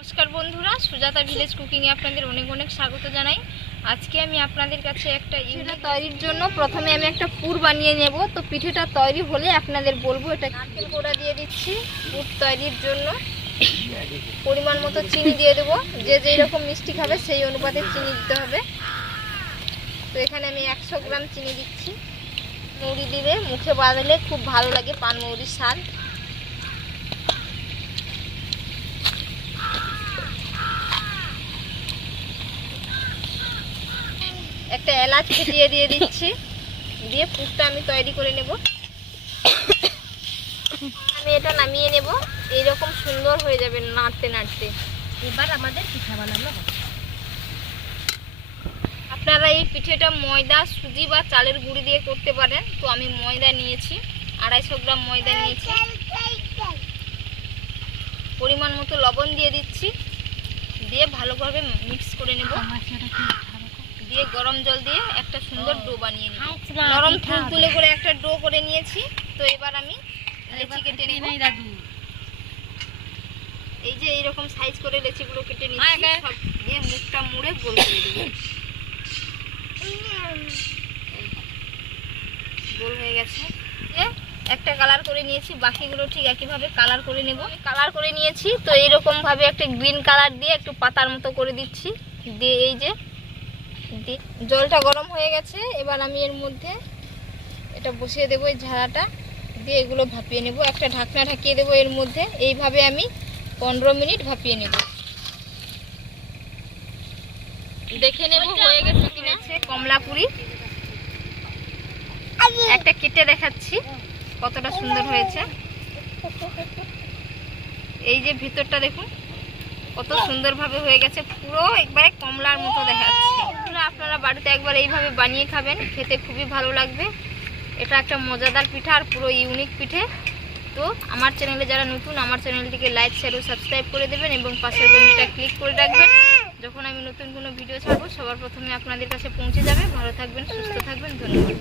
নমস্কার বন্ধুরা, সুজাতা ভিলেজ কুকিংয়ে আপনাদের অনেক অনেক স্বাগত জানাই। আজকে আমি আপনাদের কাছে একটা পিঠেটা তৈরির জন্য প্রথমে আমি একটা পুর বানিয়ে নেব। তো পিঠেটা তৈরি হলে আপনাদের বলব, এটা নারকেল কোড়া দিয়ে দিচ্ছি পুর তৈরির জন্য। পরিমাণ মতো চিনি দিয়ে দেবো। যে যেই রকম মিষ্টি খাবে সেই অনুপাতে চিনি দিতে হবে। তো এখানে আমি একশো গ্রাম চিনি দিচ্ছি। মুড়ি দিলে, মুখে বাঁধলে খুব ভালো লাগে পান মৌরির স্বাদ। একটা এলাচ ফেটিয়ে দিয়ে দিচ্ছি। দিয়ে পুরটা আমি তৈরি করে নেব। আমি এটা নামিয়ে নেব। এইরকম সুন্দর হয়ে যাবে নাড়তে নাড়তে। এবার আমাদের পিঠা বানানো হবে। আপনারা এই পিঠেটা ময়দা সুজি বা চালের গুঁড়ি দিয়ে করতে পারেন। তো আমি ময়দা নিয়েছি আড়াইশো গ্রাম ময়দা নিয়েছি। পরিমাণ মতো লবণ দিয়ে দিচ্ছি। দিয়ে ভালোভাবে মিক্স করে নেব। দিয়ে গরম জল দিয়ে একটা সুন্দর ডো বানিয়ে নেব। নরম তুলে করে একটা ডো করে নিয়েছি। তো এবার আমি লেচি কেটে নেব এই যে এইরকম সাইজ করে লেচিগুলো কেটে নিচ্ছি সব দিয়ে মুখটা মুড়ে গোল করে দেবো। গোল হয়ে গেছে। এ, একটা কালার করে নিয়েছি বাকিগুলো ঠিক একইভাবে কালার করে নেব। কালার করে নিয়েছি তো এইরকম ভাবে একটা গ্রিন কালার দিয়ে একটু পাতার মতো করে দিচ্ছি। দিয়ে এই যে জলটা গরম হয়ে গেছে এবার আমি এর মধ্যে এটা বসিয়ে দেবো এই ঝাড়াটা দিয়ে এগুলো ভাপিয়ে নেব। একটা ঢাকনা ঢাকিয়ে দেবো এর মধ্যে এইভাবে আমি পনেরো মিনিট ভাপিয়ে নেব। দেখে নেব হয়ে গেছে কিনা কমলাপুরি একটা কেটে দেখাচ্ছি কতটা সুন্দর হয়েছে। এই যে ভিতরটা দেখুন কত সুন্দরভাবে হয়ে গেছে, পুরো একবারে কমলার মতো দেখাচ্ছে। আপনারা আপনারা বাড়িতে একবার এইভাবে বানিয়ে খাবেন, খেতে খুবই ভালো লাগবে। এটা একটা মজাদার পিঠা আর পুরো ইউনিক পিঠে। তো আমার চ্যানেলে যারা নতুন, আমার চ্যানেলটিকে লাইক শেয়ার ও সাবস্ক্রাইব করে দেবেন এবং পাশের বেলটা ক্লিক করে রাখবেন। যখন আমি নতুন কোনো ভিডিও ছাড়বো, সবার প্রথমে আপনাদের কাছে পৌঁছে যাবে। ভালো থাকবেন, সুস্থ থাকবেন, ধন্যবাদ।